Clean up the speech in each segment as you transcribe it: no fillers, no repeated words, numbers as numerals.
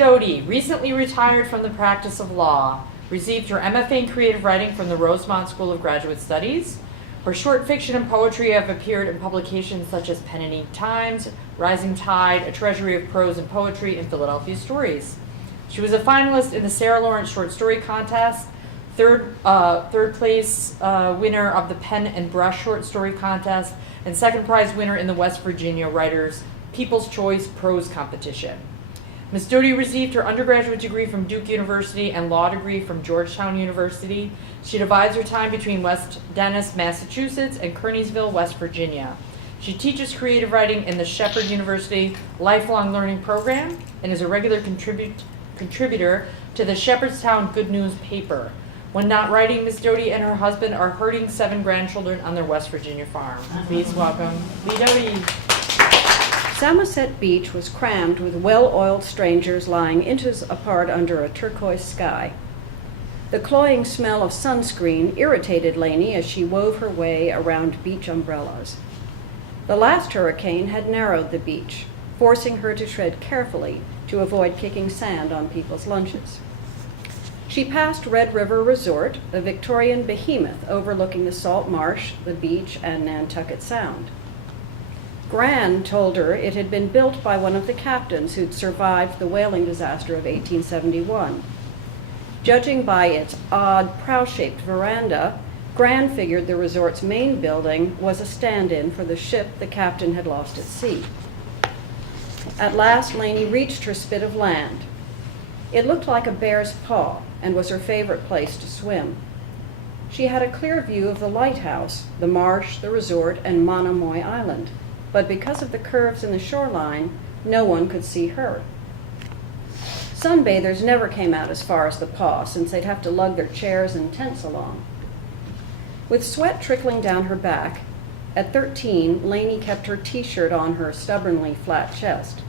Doty, recently retired from the practice of law, received her MFA in creative writing from the Rosemont School of Graduate Studies. Her short fiction and poetry have appeared in publications such as Pen and Ink Times, Rising Tide, A Treasury of Prose and Poetry, and Philadelphia Stories. She was a finalist in the Sarah Lawrence Short Story Contest, third place winner of the Pen and Brush Short Story Contest, and second prize winner in the West Virginia Writers' People's Choice Prose Competition. Ms. Doty received her undergraduate degree from Duke University and law degree from Georgetown University. She divides her time between West Dennis, Massachusetts, and Kearneysville, West Virginia. She teaches creative writing in the Shepherd University Lifelong Learning Program and is a regular contributor to the Shepherdstown Good News paper. When not writing, Ms. Doty and her husband are herding 7 grandchildren on their West Virginia farm. Please welcome Lee Doty. Samoset Beach was crammed with well-oiled strangers lying inches apart under a turquoise sky. The cloying smell of sunscreen irritated Lainey as she wove her way around beach umbrellas. The last hurricane had narrowed the beach, forcing her to tread carefully to avoid kicking sand on people's lunches. She passed Red River Resort, a Victorian behemoth overlooking the salt marsh, the beach, and Nantucket Sound. Gran told her it had been built by one of the captains who'd survived the whaling disaster of 1871. Judging by its odd prow-shaped veranda, Gran figured the resort's main building was a stand-in for the ship the captain had lost at sea. At last, Lainey reached her spit of land. It looked like a bear's paw and was her favorite place to swim. She had a clear view of the lighthouse, the marsh, the resort, and Monomoy Island. But because of the curves in the shoreline, no one could see her. Sunbathers never came out as far as the paw, since they'd have to lug their chairs and tents along. With sweat trickling down her back, at 13, Lainey kept her t-shirt on her stubbornly flat chest.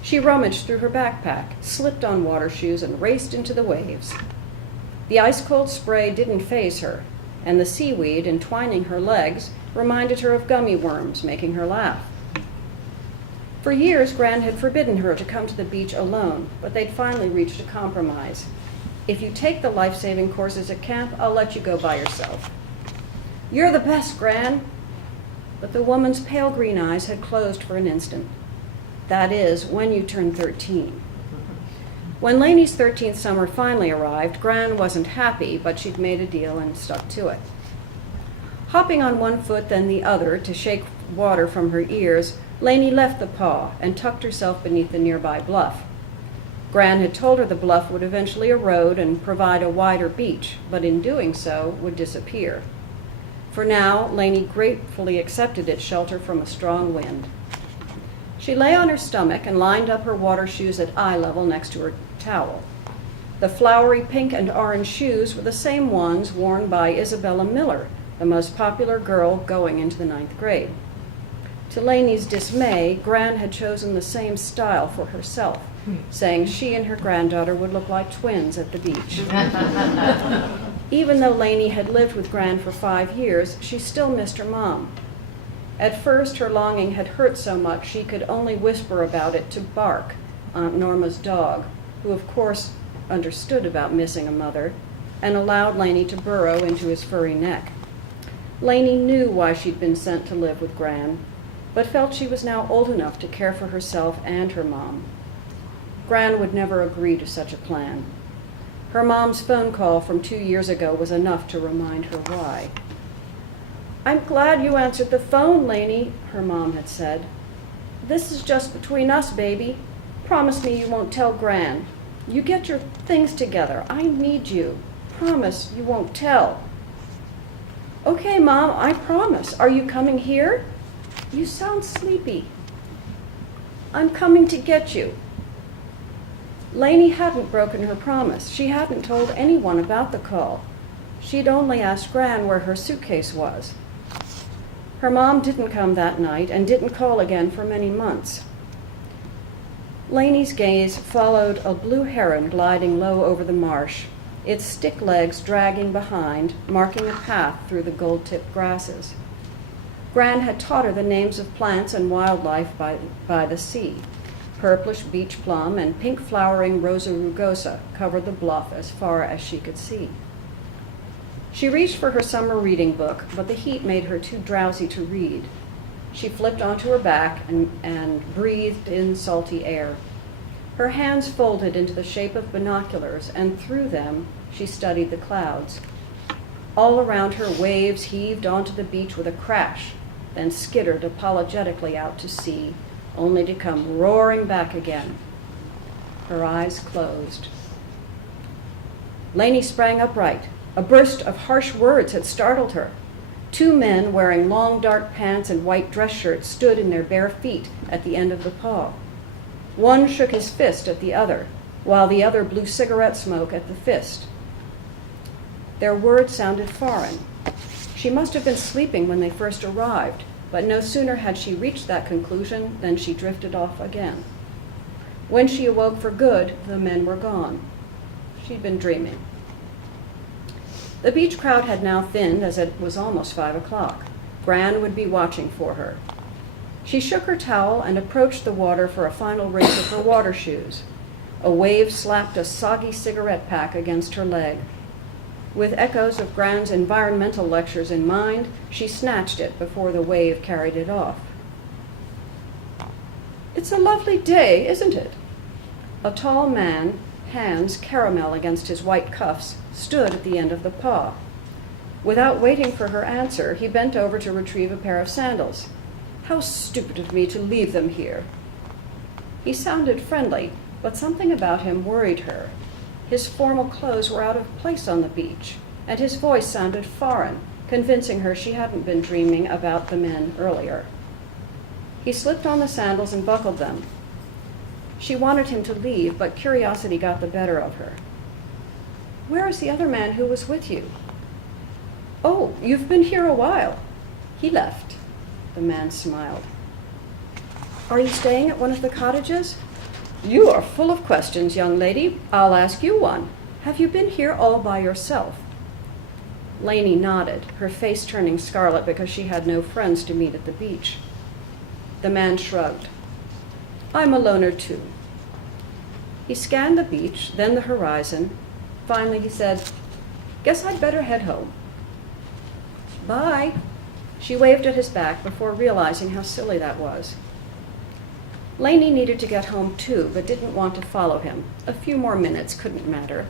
She rummaged through her backpack, slipped on water shoes, and raced into the waves. The ice-cold spray didn't faze her, and the seaweed entwining her legs reminded her of gummy worms, making her laugh. For years, Gran had forbidden her to come to the beach alone, but they'd finally reached a compromise. If you take the life-saving courses at camp, I'll let you go by yourself. You're the best, Gran. But the woman's pale green eyes had closed for an instant. That is, when you turn 13. When Lainey's 13th summer finally arrived, Gran wasn't happy, but she'd made a deal and stuck to it. Hopping on one foot, then the other, to shake water from her ears, Lainey left the paw and tucked herself beneath the nearby bluff. Gran had told her the bluff would eventually erode and provide a wider beach, but in doing so, would disappear. For now, Lainey gratefully accepted its shelter from a strong wind. She lay on her stomach and lined up her water shoes at eye level next to her towel. The flowery pink and orange shoes were the same ones worn by Isabella Miller, the most popular girl going into the 9th grade. To Lainey's dismay, Gran had chosen the same style for herself, saying she and her granddaughter would look like twins at the beach. Even though Lainey had lived with Gran for 5 years, she still missed her mom. At first, her longing had hurt so much she could only whisper about it to Bark, Aunt Norma's dog, who of course understood about missing a mother, and allowed Lainey to burrow into his furry neck. Lainey knew why she'd been sent to live with Gran, but felt she was now old enough to care for herself and her mom. Gran would never agree to such a plan. Her mom's phone call from 2 years ago was enough to remind her why. "I'm glad you answered the phone, Lainey," her mom had said. "This is just between us, baby. Promise me you won't tell Gran. You get your things together. I need you. Promise you won't tell." "Okay, Mom, I promise. Are you coming here? You sound sleepy." "I'm coming to get you." Lainey hadn't broken her promise. She hadn't told anyone about the call. She'd only asked Gran where her suitcase was. Her mom didn't come that night and didn't call again for many months. Lainey's gaze followed a blue heron gliding low over the marsh, its stick legs dragging behind, marking a path through the gold-tipped grasses. Gran had taught her the names of plants and wildlife by the sea. Purplish beach plum and pink flowering rosa rugosa covered the bluff as far as she could see. She reached for her summer reading book, but the heat made her too drowsy to read. She flipped onto her back and breathed in salty air. Her hands folded into the shape of binoculars, and through them she studied the clouds. All around her, waves heaved onto the beach with a crash, then skittered apologetically out to sea, only to come roaring back again. Her eyes closed. Lainey sprang upright. A burst of harsh words had startled her. Two men wearing long dark pants and white dress shirts stood in their bare feet at the end of the paw. One shook his fist at the other, while the other blew cigarette smoke at the fist. Their words sounded foreign. She must have been sleeping when they first arrived, but no sooner had she reached that conclusion than she drifted off again. When she awoke for good, the men were gone. She'd been dreaming. The beach crowd had now thinned as it was almost 5 o'clock. Gran would be watching for her. She shook her towel and approached the water for a final rinse of her water shoes. A wave slapped a soggy cigarette pack against her leg. With echoes of Gran's environmental lectures in mind, she snatched it before the wave carried it off. "It's a lovely day, isn't it?" A tall man, hands caramel against his white cuffs, stood at the end of the paw. Without waiting for her answer, he bent over to retrieve a pair of sandals. "How stupid of me to leave them here." He sounded friendly, but something about him worried her. His formal clothes were out of place on the beach, and his voice sounded foreign, convincing her she hadn't been dreaming about the men earlier. He slipped on the sandals and buckled them. She wanted him to leave, but curiosity got the better of her. "Where is the other man who was with you?" "Oh, you've been here a while." "He left." The man smiled. "Are you staying at one of the cottages?" "You are full of questions, young lady. I'll ask you one. Have you been here all by yourself?" Lainey nodded, her face turning scarlet because she had no friends to meet at the beach. The man shrugged. "I'm a loner too." He scanned the beach, then the horizon. Finally he said, "Guess I'd better head home." "Bye." She waved at his back before realizing how silly that was. Lainey needed to get home too, but didn't want to follow him. A few more minutes couldn't matter.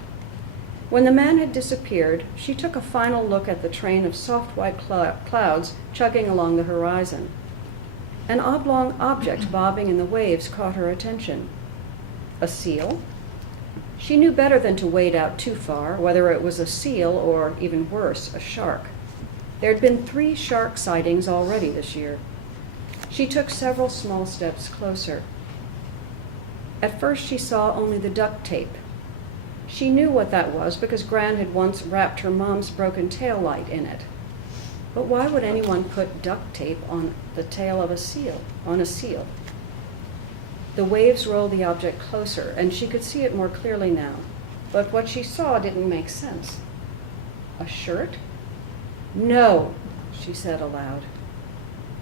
When the man had disappeared, she took a final look at the train of soft white clouds chugging along the horizon. An oblong object bobbing in the waves caught her attention. A seal? She knew better than to wade out too far, whether it was a seal or, even worse, a shark. There had been 3 shark sightings already this year. She took several small steps closer. At first she saw only the duct tape. She knew what that was because Gran had once wrapped her mom's broken tail light in it. But why would anyone put duct tape on the tail of a seal, The waves rolled the object closer, and she could see it more clearly now. But what she saw didn't make sense. A shirt? "No," she said aloud.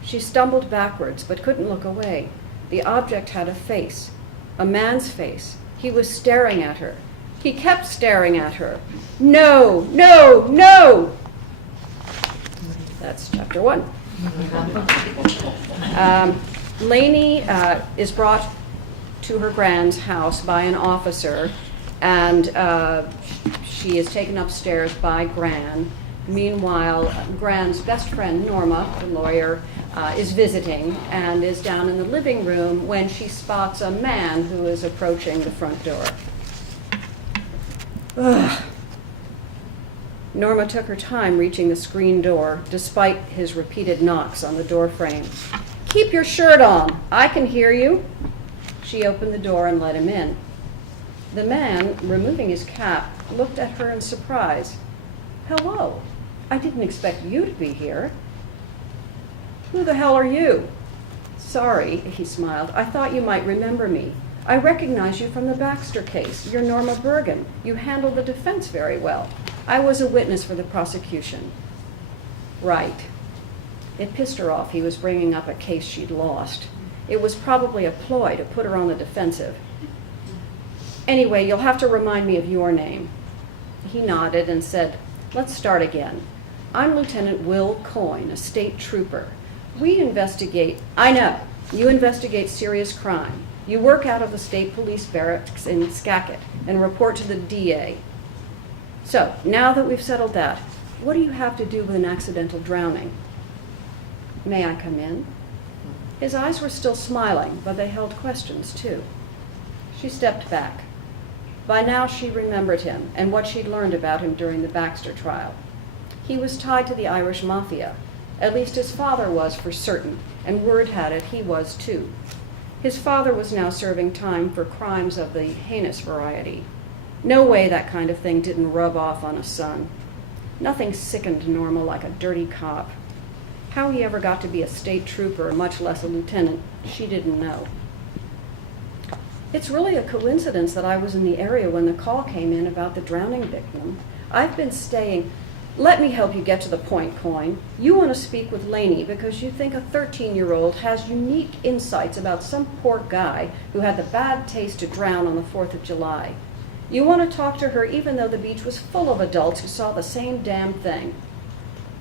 She stumbled backwards, but couldn't look away. The object had a face, a man's face. He was staring at her. He kept staring at her. "No, no, no!" That's chapter 1. Lainey is brought to her Gran's house by an officer, and she is taken upstairs by Gran. Meanwhile, Gran's best friend, Norma, the lawyer, is visiting and is down in the living room when she spots a man who is approaching the front door. Ugh. Norma took her time reaching the screen door, despite his repeated knocks on the door frame. "Keep your shirt on. I can hear you." She opened the door and let him in. The man, removing his cap, looked at her in surprise. "Hello. I didn't expect you to be here." "Who the hell are you?" "Sorry," he smiled. "I thought you might remember me. I recognize you from the Baxter case. You're Norma Bergen. You handled the defense very well. I was a witness for the prosecution." "Right." It pissed her off. He was bringing up a case she'd lost. It was probably a ploy to put her on the defensive. Anyway, you'll have to remind me of your name. He nodded and said, let's start again. I'm Lieutenant Will Coyne, a state trooper. We investigate, I know, you investigate serious crime. You work out of the state police barracks in Skakit and report to the DA. So, now that we've settled that, what do you have to do with an accidental drowning? May I come in? His eyes were still smiling, but they held questions too. She stepped back. By now she remembered him and what she'd learned about him during the Baxter trial. He was tied to the Irish Mafia. At least his father was for certain, and word had it he was too. His father was now serving time for crimes of the heinous variety. No way that kind of thing didn't rub off on a son. Nothing sickened Norma like a dirty cop. How he ever got to be a state trooper, much less a lieutenant, she didn't know. It's really a coincidence that I was in the area when the call came in about the drowning victim. I've been staying. Let me help you get to the point, Coyne. You want to speak with Laney because you think a 13-year-old has unique insights about some poor guy who had the bad taste to drown on the 4th of July. You want to talk to her even though the beach was full of adults who saw the same damn thing.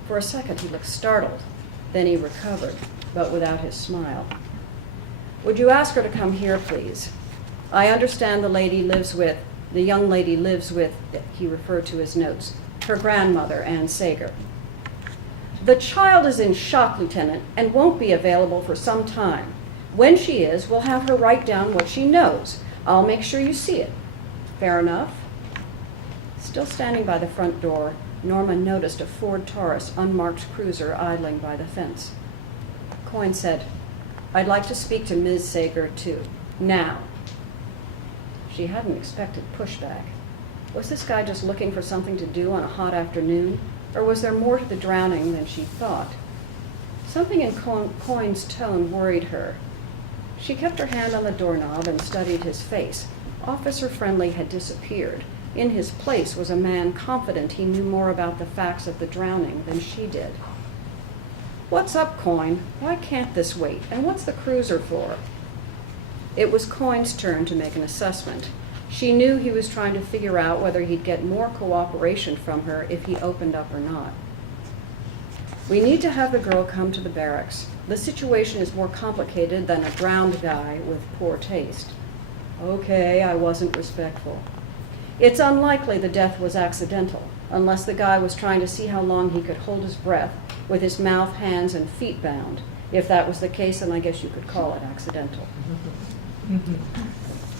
For a second he looked startled. Then he recovered, but without his smile. Would you ask her to come here, please? I understand the young lady lives with, he referred to his notes, her grandmother, Ann Sager. The child is in shock, Lieutenant, and won't be available for some time. When she is, we'll have her write down what she knows. I'll make sure you see it. Fair enough? Still standing by the front door, Norma noticed a Ford Taurus unmarked cruiser idling by the fence. Coyne said, I'd like to speak to Ms. Sager, too. Now. She hadn't expected pushback. Was this guy just looking for something to do on a hot afternoon? Or was there more to the drowning than she thought? Something in Coyne's tone worried her. She kept her hand on the doorknob and studied his face. Officer Friendly had disappeared. In his place was a man confident he knew more about the facts of the drowning than she did. What's up, Coyne? Why can't this wait? And what's the cruiser for? It was Coyne's turn to make an assessment. She knew he was trying to figure out whether he'd get more cooperation from her if he opened up or not. We need to have the girl come to the barracks. The situation is more complicated than a drowned guy with poor taste. Okay, I wasn't respectful. It's unlikely the death was accidental, unless the guy was trying to see how long he could hold his breath with his mouth, hands, and feet bound. If that was the case, then I guess you could call it accidental.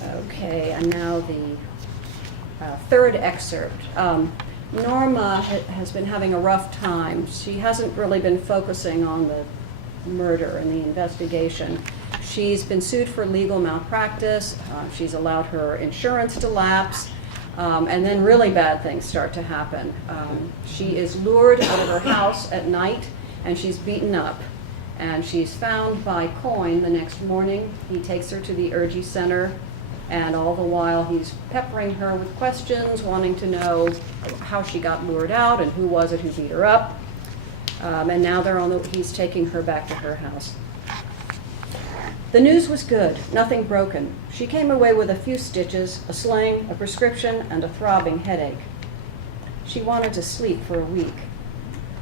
Okay, and now the third excerpt. Norma has been having a rough time. She hasn't really been focusing on the murder and the investigation. She's been sued for legal malpractice. She's allowed her insurance to lapse. And then really bad things start to happen. She is lured out of her house at night, and she's beaten up. And she's found by Coyne the next morning. He takes her to the Urgy Center, and all the while he's peppering her with questions, wanting to know how she got lured out and who was it who beat her up. And now he's taking her back to her house. The news was good, nothing broken. She came away with a few stitches, a sling, a prescription, and a throbbing headache. She wanted to sleep for a week.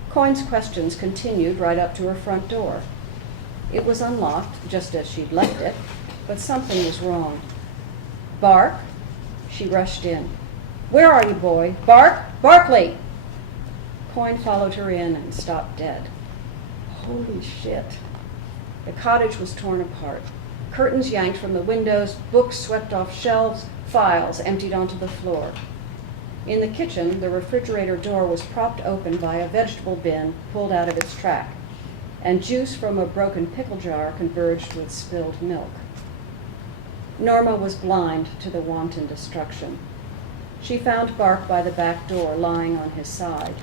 Coyne's questions continued right up to her front door. It was unlocked, just as she'd left it, but something was wrong. Bark? She rushed in. Where are you, boy? Bark? Barkley! Coyne followed her in and stopped dead. Holy shit. The cottage was torn apart. Curtains yanked from the windows, books swept off shelves, files emptied onto the floor. In the kitchen, the refrigerator door was propped open by a vegetable bin pulled out of its track, and juice from a broken pickle jar converged with spilled milk. Norma was blind to the wanton destruction. She found Bark by the back door, lying on his side.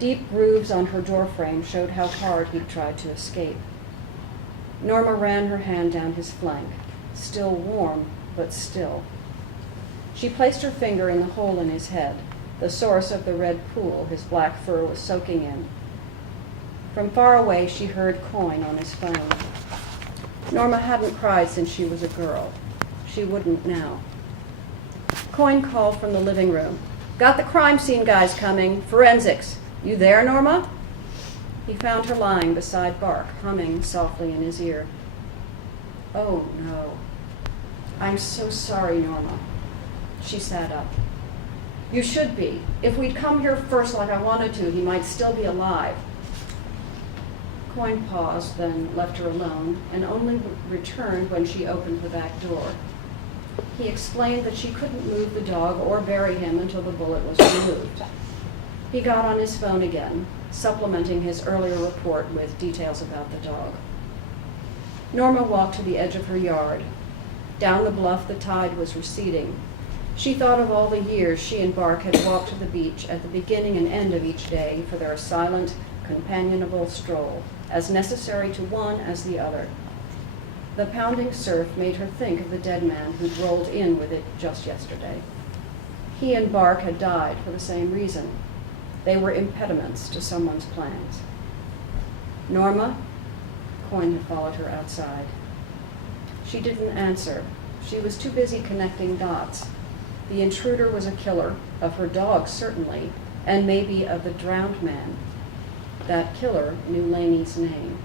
Deep grooves on her doorframe showed how hard he'd tried to escape. Norma ran her hand down his flank, still warm, but still. She placed her finger in the hole in his head, the source of the red pool his black fur was soaking in. From far away, she heard Coyne on his phone. Norma hadn't cried since she was a girl. She wouldn't now. Coyne called from the living room. "Got the crime scene guys coming. Forensics. You there, Norma?" He found her lying beside Bark, humming softly in his ear. "Oh, no. I'm so sorry, Norma." She sat up. "You should be. If we'd come here first like I wanted to, he might still be alive." Coyne paused, then left her alone, and only returned when she opened the back door. He explained that she couldn't move the dog or bury him until the bullet was removed. He got on his phone again, supplementing his earlier report with details about the dog. Norma walked to the edge of her yard. Down the bluff, the tide was receding. She thought of all the years she and Bark had walked to the beach at the beginning and end of each day for their silent, companionable stroll, as necessary to one as the other. The pounding surf made her think of the dead man who'd rolled in with it just yesterday. He and Bark had died for the same reason. They were impediments to someone's plans. "Norma?" Coyne had followed her outside. She didn't answer. She was too busy connecting dots. The intruder was a killer, of her dog certainly, and maybe of the drowned man. That killer knew Laney's name.